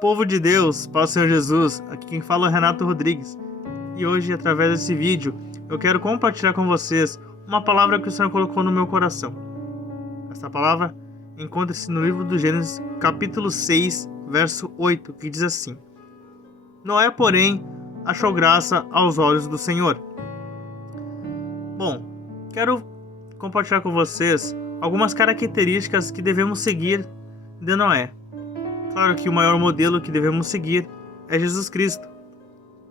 Povo de Deus, paz do Senhor Jesus, aqui quem fala é o Renato Rodrigues. E hoje, através desse vídeo, eu quero compartilhar com vocês uma palavra que o Senhor colocou no meu coração. Essa palavra encontra-se no livro do Gênesis, capítulo 6, verso 8, que diz assim: Noé, porém, achou graça aos olhos do Senhor. Bom, quero compartilhar com vocês algumas características que devemos seguir de Noé. Claro que o maior modelo que devemos seguir é Jesus Cristo.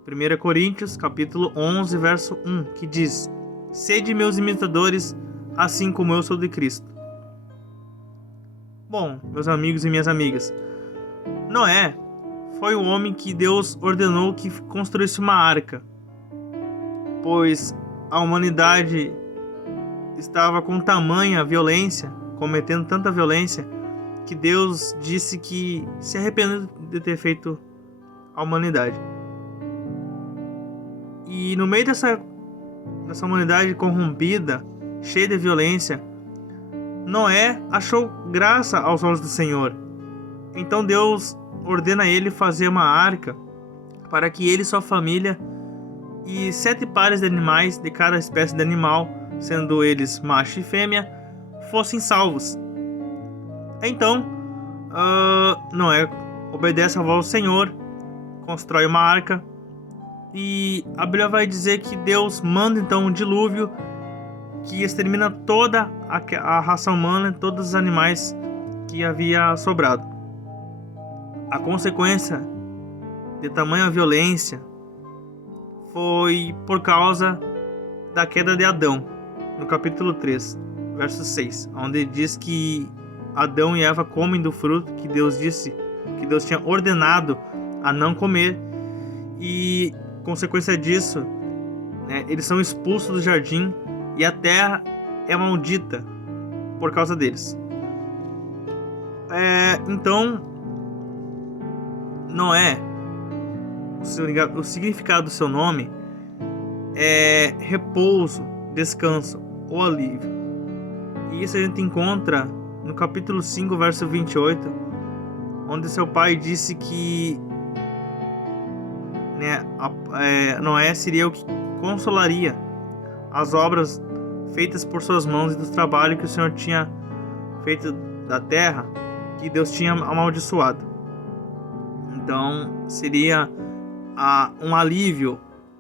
1 Coríntios, capítulo 11, verso 1, que diz: Sede meus imitadores, assim como eu sou de Cristo. Bom, meus amigos e minhas amigas, Noé foi o homem que Deus ordenou que construísse uma arca, pois a humanidade estava com tamanha violência, cometendo tanta violência, que Deus disse que se arrependeu de ter feito a humanidade. E no meio dessa humanidade corrompida, cheia de violência, Noé achou graça aos olhos do Senhor. Então Deus ordena a ele fazer uma arca para que ele e sua família e 7 pares de animais de cada espécie de animal, sendo eles macho e fêmea, fossem salvos. Então, Noé obedece à voz do Senhor, constrói uma arca, e a Bíblia vai dizer que Deus manda então um dilúvio que extermina toda a raça humana, todos os animais que havia sobrado. A consequência de tamanha violência foi por causa da queda de Adão, no capítulo 3, verso 6, onde diz que Adão e Eva comem do fruto que Deus disse, que Deus tinha ordenado a não comer, e consequência disso, eles são expulsos do jardim e a terra é maldita por causa deles. Então, Noé, o significado do seu nome é repouso, descanso ou alívio. E isso a gente encontra no capítulo 5, verso 28, onde seu pai disse que Noé seria o que consolaria as obras feitas por suas mãos e dos trabalhos que o Senhor tinha feito da terra, que Deus tinha amaldiçoado. Então seria um alívio,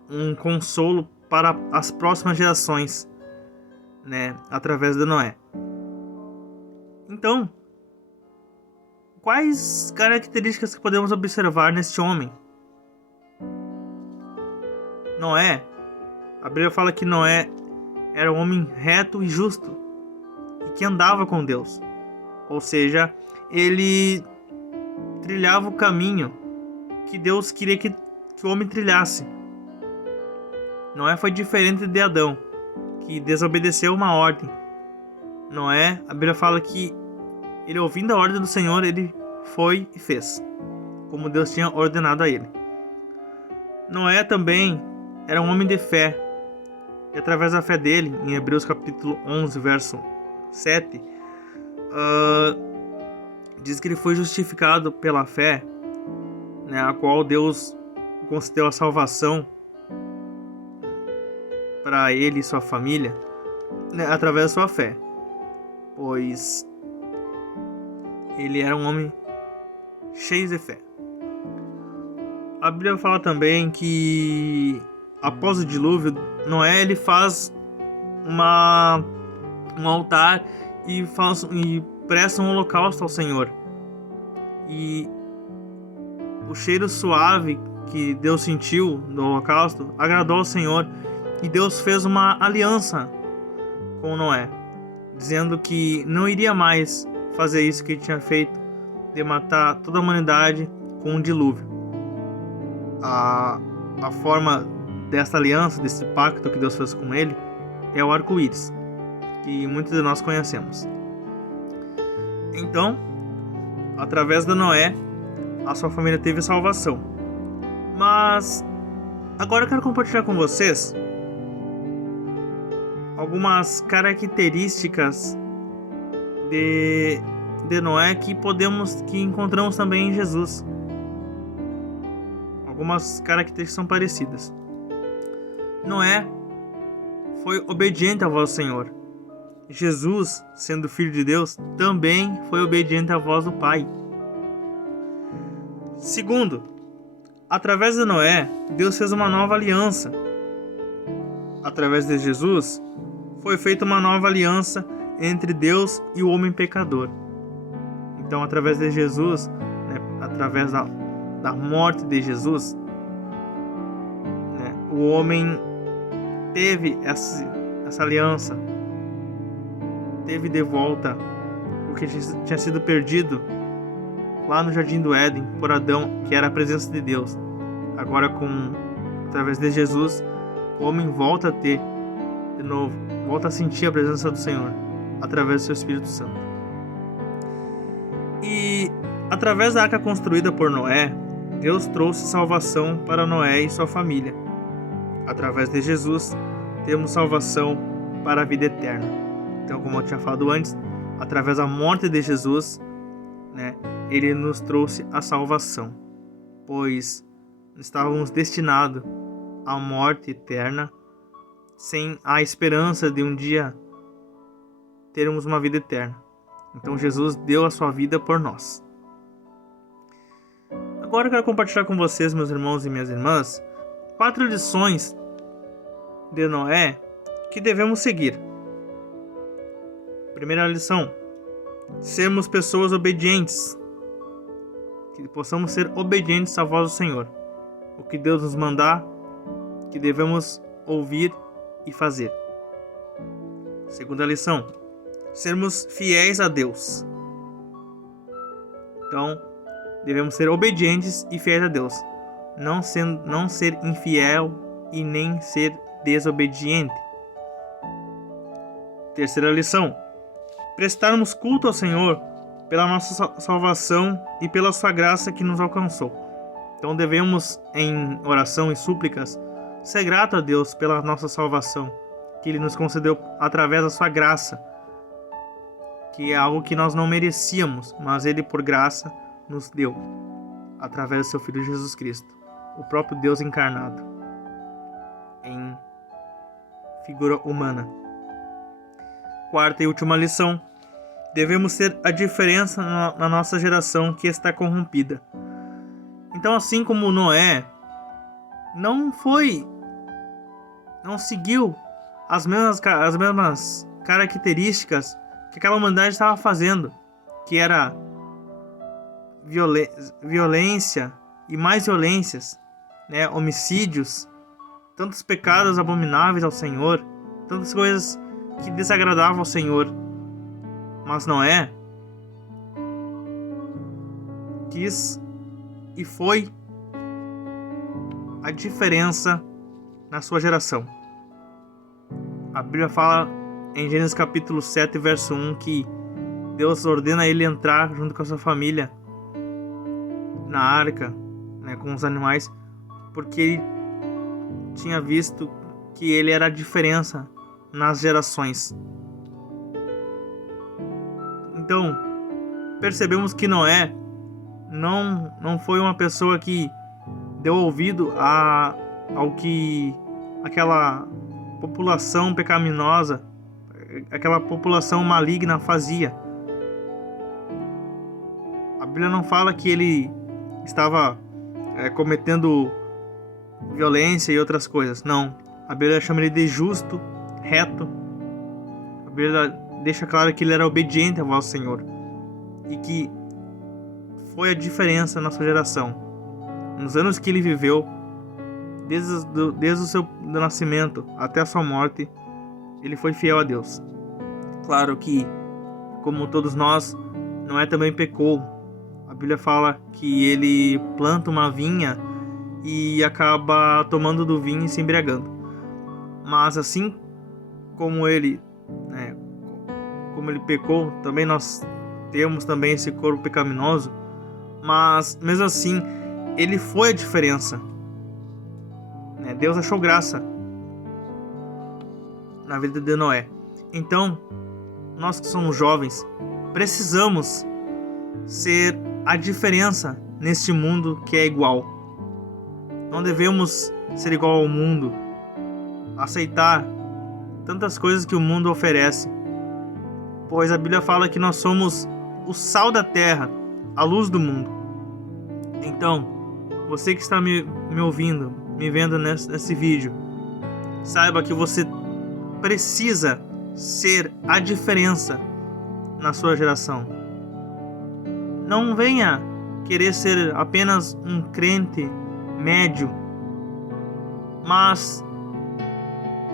um consolo para as próximas gerações, através de Noé. Então, quais características que podemos observar neste homem? Noé, a Bíblia fala que Noé era um homem reto e justo e que andava com Deus. Ou seja, ele trilhava o caminho que Deus queria que o homem trilhasse. Noé foi diferente de Adão, que desobedeceu uma ordem. Noé, a Bíblia fala que ele, ouvindo a ordem do Senhor, ele foi e fez como Deus tinha ordenado a ele. Noé também era um homem de fé, e através da fé dele, em Hebreus capítulo 11, verso 7, diz que ele foi justificado pela fé, a qual Deus concedeu a salvação para ele e sua família, através da sua fé, pois ele era um homem cheio de fé. A Bíblia fala também que após o dilúvio, Noé ele faz um altar e presta um holocausto ao Senhor. E o cheiro suave que Deus sentiu no holocausto agradou ao Senhor, e Deus fez uma aliança com Noé, dizendo que não iria mais fazer isso que ele tinha feito, de matar toda a humanidade com um dilúvio. A forma dessa aliança, desse pacto que Deus fez com ele, é o arco-íris, que muitos de nós conhecemos. Então, através de Noé, a sua família teve salvação. Mas agora eu quero compartilhar com vocês algumas características de Noé que encontramos também em Jesus. algumas características são parecidas. Noé foi obediente à voz do Senhor. Jesus, sendo filho de Deus, também foi obediente à voz do Pai. Segundo, através de Noé, Deus fez uma nova aliança. Através de Jesus, foi feita uma nova aliança entre Deus e o homem pecador. Então, através de Jesus, através da morte de Jesus, o homem teve essa aliança, teve de volta o que tinha sido perdido lá no Jardim do Éden por Adão, que era a presença de Deus. Agora, através de Jesus, o homem volta a ter de novo, volta a sentir a presença do Senhor através do seu Espírito Santo. E através da arca construída por Noé, Deus trouxe salvação para Noé e sua família. Através de Jesus, temos salvação para a vida eterna. Então, como eu tinha falado antes, através da morte de Jesus, ele nos trouxe a salvação, pois estávamos destinados à morte eterna, sem a esperança de um dia termos uma vida eterna. Então Jesus deu a sua vida por nós. Agora eu quero compartilhar com vocês, meus irmãos e minhas irmãs, 4 lições de Noé que devemos seguir. Primeira lição: sermos pessoas obedientes. Que possamos ser obedientes à voz do Senhor. O que Deus nos mandar, que devemos ouvir e fazer. Segunda lição: sermos fiéis a Deus. Então, devemos ser obedientes e fiéis a Deus. Não ser infiel e nem ser desobediente. Terceira lição: prestarmos culto ao Senhor pela nossa salvação e pela sua graça que nos alcançou. Então devemos, em oração e súplicas, ser grato a Deus pela nossa salvação, que Ele nos concedeu através da sua graça, que é algo que nós não merecíamos, mas Ele, por graça, nos deu, através do seu Filho Jesus Cristo, o próprio Deus encarnado, em figura humana. Quarta e última lição: devemos ser a diferença na nossa geração que está corrompida. Então, assim como Noé não seguiu as mesmas características que aquela humanidade estava fazendo, que era violência e mais violências, homicídios, tantos pecados abomináveis ao Senhor, tantas coisas que desagradavam ao Senhor. Mas Noé quis e foi a diferença na sua geração. A Bíblia fala em Gênesis capítulo 7, verso 1, que Deus ordena ele entrar junto com a sua família na arca, com os animais, porque ele tinha visto que ele era a diferença nas gerações. Então, percebemos que Noé não foi uma pessoa que deu ouvido ao que aquela população pecaminosa, aquela população maligna fazia. A Bíblia não fala que ele estava cometendo violência e outras coisas. Não. A Bíblia chama ele de justo, reto. A Bíblia deixa claro que ele era obediente à voz do Senhor. E que foi a diferença na sua geração. Nos anos que ele viveu, desde o seu nascimento até a sua morte, ele foi fiel a Deus. Claro que, como todos nós, Noé também pecou. A Bíblia fala que ele planta uma vinha e acaba tomando do vinho e se embriagando. Mas assim como ele pecou, também nós temos também esse corpo pecaminoso. Mas mesmo assim, ele foi a diferença. Deus achou graça na vida de Noé. Então, nós que somos jovens, precisamos ser a diferença neste mundo que é igual. Não devemos ser igual ao mundo, aceitar tantas coisas que o mundo oferece, pois a Bíblia fala que nós somos o sal da terra, a luz do mundo. Então, você que está me ouvindo, me vendo nesse vídeo, saiba que você precisa ser a diferença na sua geração. Não venha querer ser apenas um crente médio, mas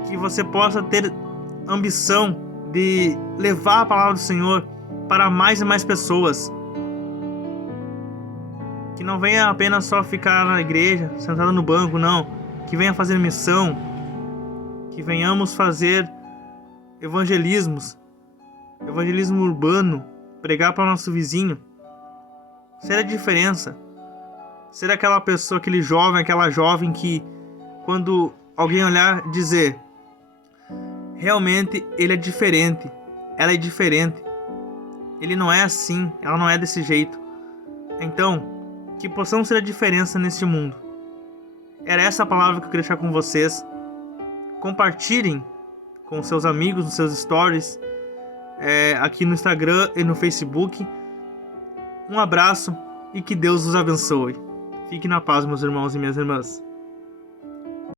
que você possa ter ambição de levar a palavra do Senhor para mais e mais pessoas. Que não venha apenas só ficar na igreja, sentado no banco, não. Que venha fazer missão, que venhamos fazer evangelismo urbano, pregar para o nosso vizinho, ser a diferença, ser aquela pessoa, aquele jovem, aquela jovem que quando alguém olhar, dizer: realmente ele é diferente, ela é diferente, ele não é assim, ela não é desse jeito. Então, que possamos ser a diferença neste mundo. Era essa a palavra que eu queria deixar com vocês. Compartilhem com seus amigos, nos seus stories, aqui no Instagram e no Facebook. Um abraço e que Deus os abençoe. Fique na paz, meus irmãos e minhas irmãs.